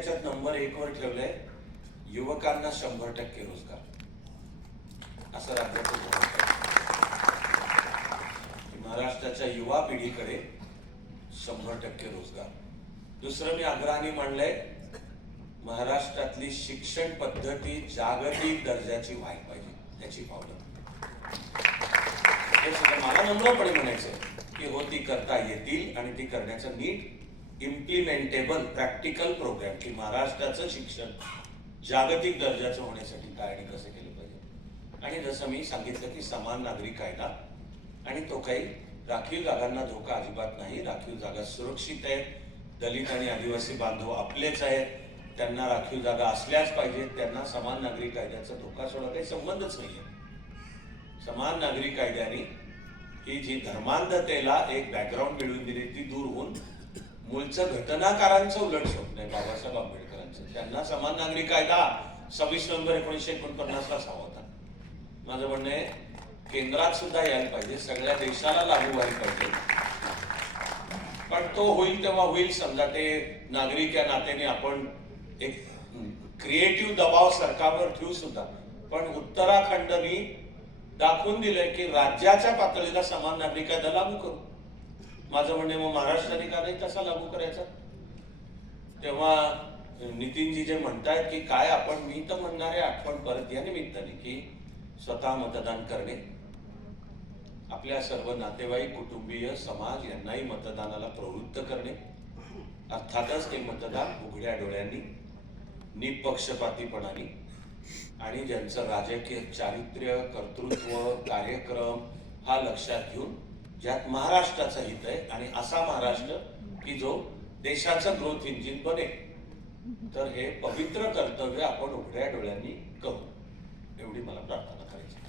याच्यात नंबर 1 वर ठेवलंय युवकांना 100% रोजगार, असं राज्याचं धोरण आहे. महाराष्ट्राच्या युवा पिढीकडे 100% रोजगार. दुसरं मी आग्रहाने मांडलंय, महाराष्ट्रातली शिक्षण पद्धती जागतिक दर्जाची व्हायला पाहिजे, त्याची पावलं. हे सगळं मला नम्रपणे म्हणायचंय की हो ती करता येतील आणि ती करण्याचं नीट इम्प्लिमेंटेबल प्रॅक्टिकल प्रोग्राम, की महाराष्ट्राचं शिक्षण जागतिक दर्जाचं होण्यासाठी काय आणि कसं केलं पाहिजे. आणि जसं मी सांगितलं की समान नागरी कायदा, आणि तो काही राखीव जागांना धोका अजिबात नाही. राखीव जागा सुरक्षित आहेत, दलित आणि आदिवासी बांधव आपलेच आहेत, त्यांना राखीव जागा असल्याच पाहिजेत. त्यांना समान नागरी कायद्याचा धोका सोडा काही संबंधच नाहीये. समान नागरी कायद्याने ही जी धर्मांधतेला एक बॅकग्राऊंड मिळवून दिली ती दूर होऊन मूळचं घटनाकारांचं उलट स्वप्न आहे बाबासाहेब आंबेडकरांचं. त्यांना समान नागरी कायदा 26 नोव्हेंबर 1949 ला हवा होता. माझं म्हणणं आहे केंद्रात सुद्धा यायला पाहिजे, सगळ्या देशाला लागू व्हायला पाहिजे. पण तो होईल तेव्हा होईल. समजा ते नागरिक या नात्याने आपण एक क्रिएटिव्ह दबाव सरकारवर ठेवू सुद्धा, पण उत्तराखंडनी दाखवून दिलंय की राज्याच्या पातळीला समान नागरी कायदा लागू करू. माझं म्हणणे मग महाराष्ट्राने का नाही तसा लागू करायचा. तेव्हा नितीनजी जे म्हणतायत की काय आपण, मी तर म्हणणार आहे आठवण परत या निमित्ताने की स्वतः मतदान करणे, आपल्या सर्व नातेवाईक कुटुंबीय समाज यांनाही मतदानाला प्रवृत्त करणे, अर्थातच ते मतदान उघड्या डोळ्यांनी निपक्षपातीपणाने आणि ज्यांचं राजकीय चारित्र्य कर्तृत्व कार्यक्रम हा लक्षात घेऊन ज्यात महाराष्ट्राचं हित आहे आणि असा महाराष्ट्र की जो देशाचं ग्रोथ इंजिन बनेल, तर हे पवित्र कर्तव्य आपण उघड्या डोळ्यांनी करू, एवढी मला प्रार्थना करायची.